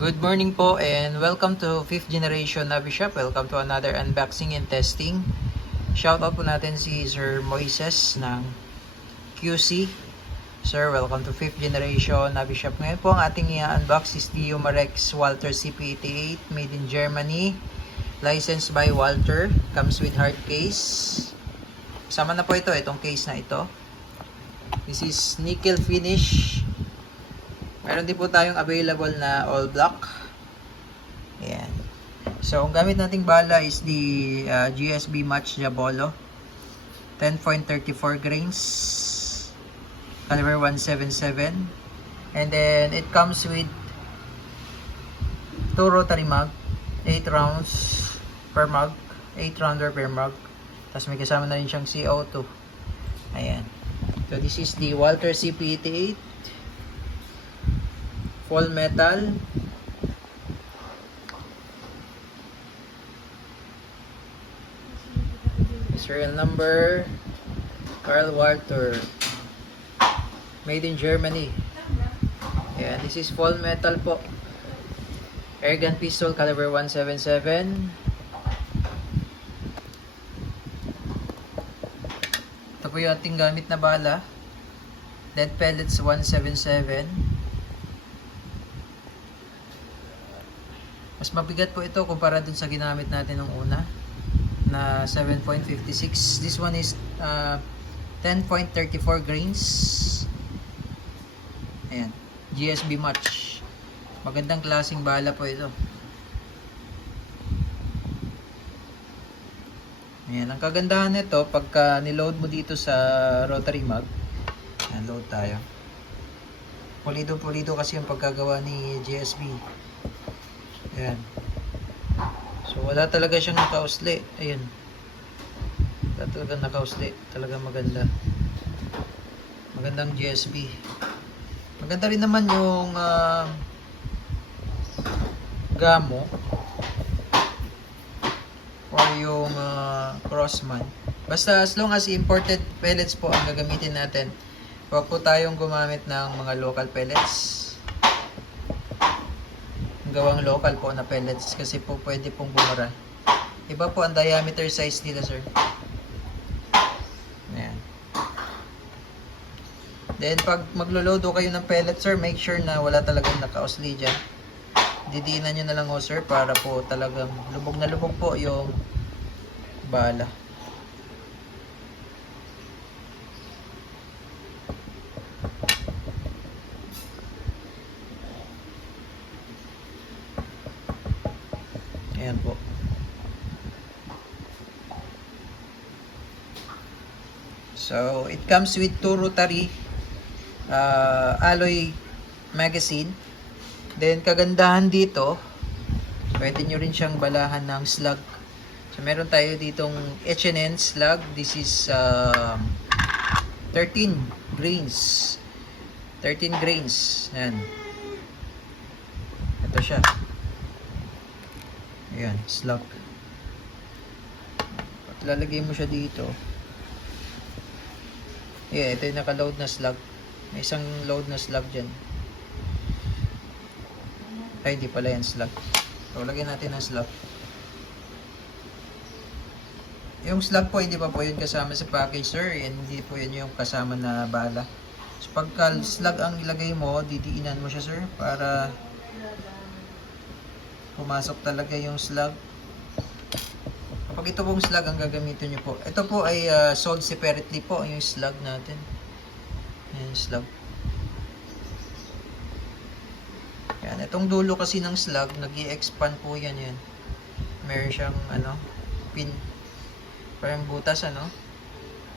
Good morning po and welcome to 5th generation Navi Shop. Welcome to another unboxing and testing. Shoutout po natin si Sir Moises ng QC. Sir, welcome to 5th generation Navi Shop. Ngayon po ang ating i-unbox is the Umarex Walter CP88 made in Germany. Licensed by Walter. Comes with hard case. Kasama na po itong case na ito. This is nickel finish. Meron din po tayong available na all black. Ayan. So, ang gamit nating bala is the GSB Match Diabolo. 10.34 grains. Caliber 177. And then, it comes with 2 rotary mag. 8 rounds per mag. 8 rounder per mag. Tapos may kasama na rin siyang CO2. Ayan. So, this is the Walter CP88. Full metal. Serial number Karl Walter. Made in Germany. Yeah, this is full metal po. Airgun pistol caliber 177. Ito po yung ating gamit na bala. Lead pellets 177. Mas mabigat po ito kumpara dun sa ginamit natin nung una na 7.56. This one is 10.34 grains. Ayan, GSB Match. Magandang klaseng bala po ito. Ayan, ang kagandahan nito pagka niload mo dito sa rotary mag. Ayan, load tayo. Pulido kasi yung pagkagawa ni GSB. Ayan. So, wala talaga siyang nakausli. Ayan. Wala talaga nakausli. Talaga maganda. Magandang GSB. Maganda rin naman yung gamo or yung crossman. Basta as long as imported pellets po ang gagamitin natin. Huwag po tayong gumamit ng mga local pellets. Gawang local po na pellets kasi po pwede pong bumara. Iba po ang diameter size nila, sir. Ayan. Then pag maglo-load kayo ng pellet, sir, make sure na wala talagang naka-usli dyan. Didiinan nyo na lang, sir, para po talagang lubog na lubog po yung bala. Ayan po. So, it comes with 2 rotary alloy magazine. Then, kagandahan dito, pwede nyo rin siyang balahan ng slug. So, meron tayo ditong H&N slug. This is 13 grains. 13 grains. Ayan. Ito siya. Ayan, slug. Pag lalagay mo siya dito, yeah, ito yung naka-load na slug. May isang load na slug dyan. Ay, hindi pala yan slug. So, lagyan natin ng slug. Yung slug po, hindi pa po yun kasama sa package, sir. Hindi po yun yung kasama na bala. So, pagka slug ang ilagay mo, didiinan mo siya, sir, para pumasok talaga yung slug. Kapag ito pong slug ang gagamitin nyo po. Ito po ay sold separately po yung slug natin. Ayan, slug. Yan, itong dulo kasi ng slug, nag-i-expand po yan. Meron siyang pin. Parang butas,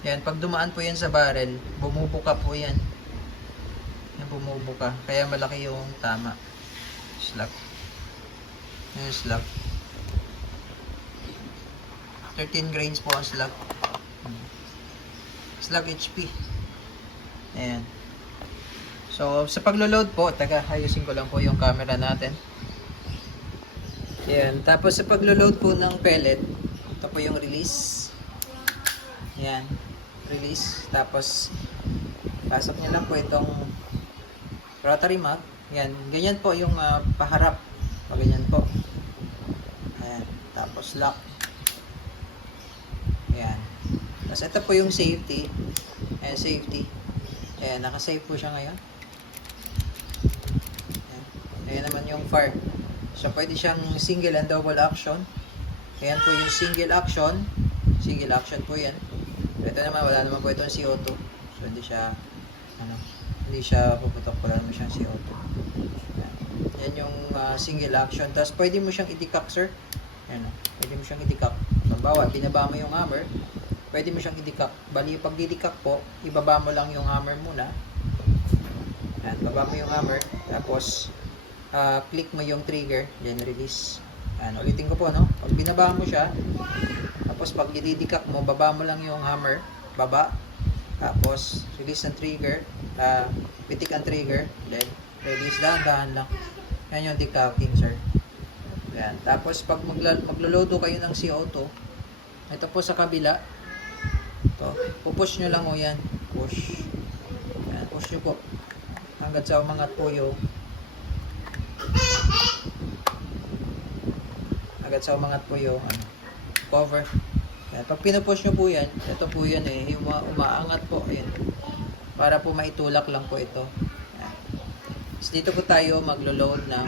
Yan, pag dumaan po yan sa barrel, bumubuka po yan. Yan, bumubuka. Kaya malaki yung tama. Slug. Yung slug. 13 grains po ang slug. Slug HP. Ayan. So, sa paglo-load po, ayusin ko lang po yung camera natin. Ayan. Tapos sa paglo-load po ng pellet, ito po yung release. Ayan. Release. Tapos, pasok nyo lang po itong rotary mag. Yan, ganyan po yung paharap. Ganyan po. Ayan. Tapos lock. Ayan. Tapos ito po yung safety. Ayan, safety. Ayan, naka-safe po siya ngayon. Ayan. Ayan naman yung fire. So, pwede siyang single and double action. Ayan po yung single action. Single action po yan. Ito naman, wala naman po itong CO2. So, hindi siya puputok. Wala naman siyang CO2. Yan yung single action. Tapos, pwede mo siyang i-decock, sir. Ayan, pwede mo siyang i-decock. Halimbawa, binaba mo yung hammer. Pwede mo siyang i-decock. Bali, pag di-decock po, ibaba mo lang yung hammer muna. Ayan, baba mo yung hammer. Tapos, click mo yung trigger. Then, release. Ayan, ulitin ko po, no? Pag binaba mo siya, tapos pag i-decock mo, baba mo lang yung hammer. Baba. Tapos, release ng trigger. Pitik ang trigger. Then, release. Dahan-dahan lang. Yan yung decocking, sir. Ayan. Tapos, pag maglolodo kayo ng CO2, ito po sa kabila. Ito. Pupush nyo lang o yan. Push. Ayan. Push nyo po. Hanggat sa umangat po yung cover. Ayan. Pag pinupush nyo po yan, ito po yan yung umaangat po. Ayan. Para po maitulak lang po ito. Ayan. So, dito po tayo maglo-load ng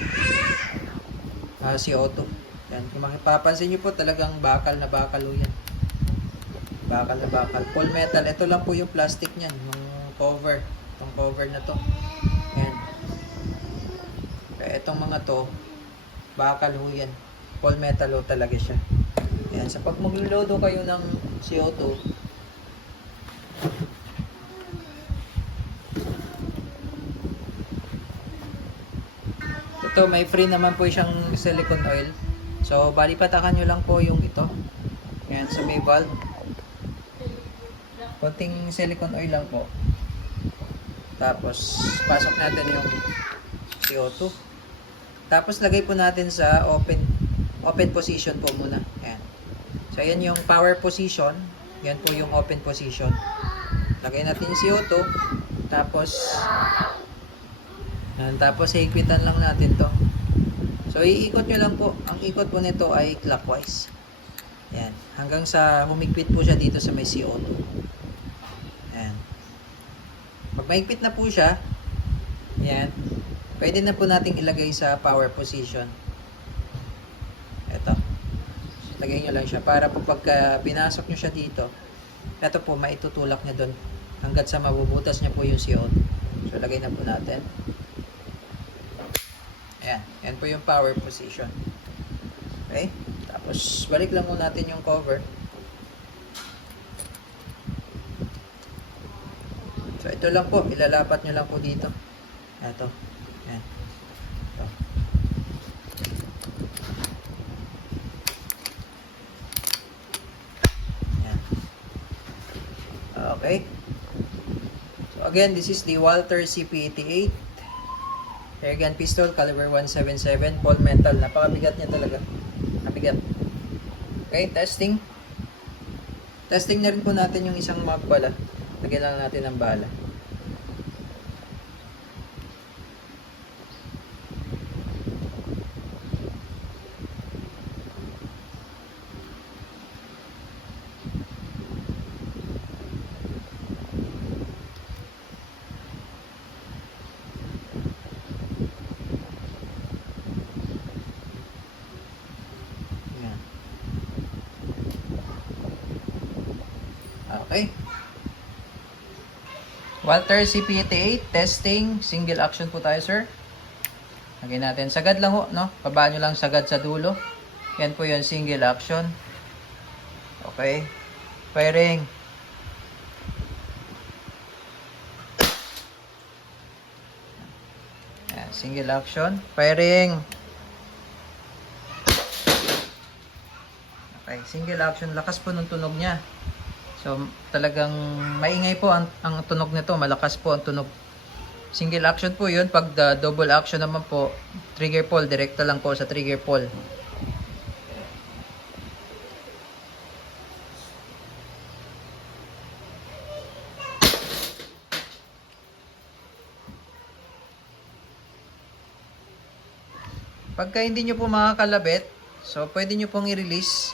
CO2. Yan. Kung makipapansin nyo po, talagang bakal na bakal o yan. Bakal na bakal. Full metal. Ito lang po yung plastic niyan. Yung cover. Itong cover na to. Yan. Kaya itong mga to, bakal ho yan. Full metal ho talaga siya. Yan. Sa pag maglo-load kayo ng CO2, ito, may free naman po siyang silicone oil. So, bali patakan nyo lang po yung ito. Ayan, so may valve. Konting silicone oil lang po. Tapos, pasok natin yung CO2. Tapos, lagay po natin sa open position po muna. Ayan. So, ayan yung power position. Yan po yung open position. Lagay natin yung CO2. Tapos higpitan lang natin to. So, iikot nyo lang po. Ang ikot po nito ay clockwise. Yan. Hanggang sa humigpit po siya dito sa may CO2. Yan. Pag mahigpit na po siya, yan, pwede na po nating ilagay sa power position. Ito. Lagay nyo lang siya. Para po pagka pinasok nyo siya dito, ito po, maitutulak nyo doon. Hanggat sa mabubutas niya po yung CO2. So, lagay na po natin. Ayan. Yan po yung power position. Okay? Tapos, balik lang muna natin yung cover. So, ito lang po. Ilalapat nyo lang po dito. Ito. Ayan. Ito. Ayan. Okay. So, again, this is the Walther CP88. Airgun pistol, caliber 177, full metal. Napakabigat niya talaga. Nabigat. Okay, testing. Testing na rin po natin yung isang mag bala. Lagyan lang natin ng bala. Okay. Walther CP88, testing, single action po tayo, sir. Lagyan natin. Sagad lang ho, no? Babaan nyo lang sagad sa dulo. Yan po yung single action. Okay. Firing. Yan, single action. Firing. Okay, single action. Lakas po ng tunog niya. So, talagang maingay po ang tunog nito. Malakas po ang tunog. Single action po yun. Pag double action naman po, trigger pull. Direkta lang po sa trigger pull. Pagka hindi nyo po makakalabit, so pwede nyo pong i-release.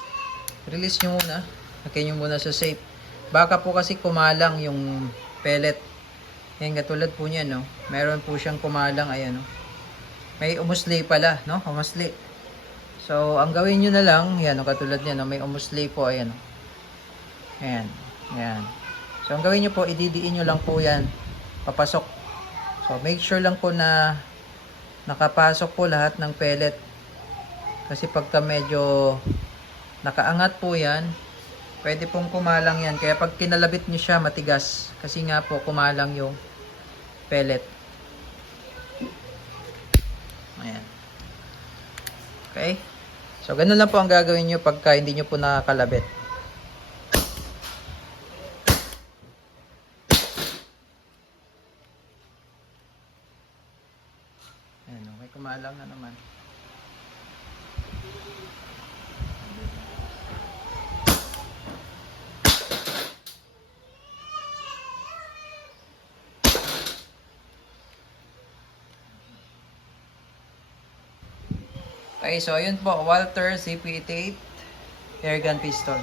Release nyo muna. Lagay nyo muna sa safe. Baka po kasi kumalang yung pellet. Yan, katulad po niya, no? Meron po siyang kumalang, ayan, no? May umusli pala, no? Umusli. So, ang gawin nyo na lang, yan, no? Katulad niya, no? May umusli po, ayan, no? Ayan, ayan. So, ang gawin nyo po, ididiin nyo lang po yan. Papasok. So, make sure lang po na nakapasok po lahat ng pellet. Kasi pagka medyo nakaangat po yan, pwede pong kumalang yan. Kaya pag kinalabit nyo siya, matigas. Kasi nga po, kumalang yung pellet. Ayan. Okay? So, ganun lang po ang gagawin nyo pagka hindi nyo po nakakalabit. Ayan, okay, kumalang na naman. Okay, so ayun po, Walther CP88 airgun pistol.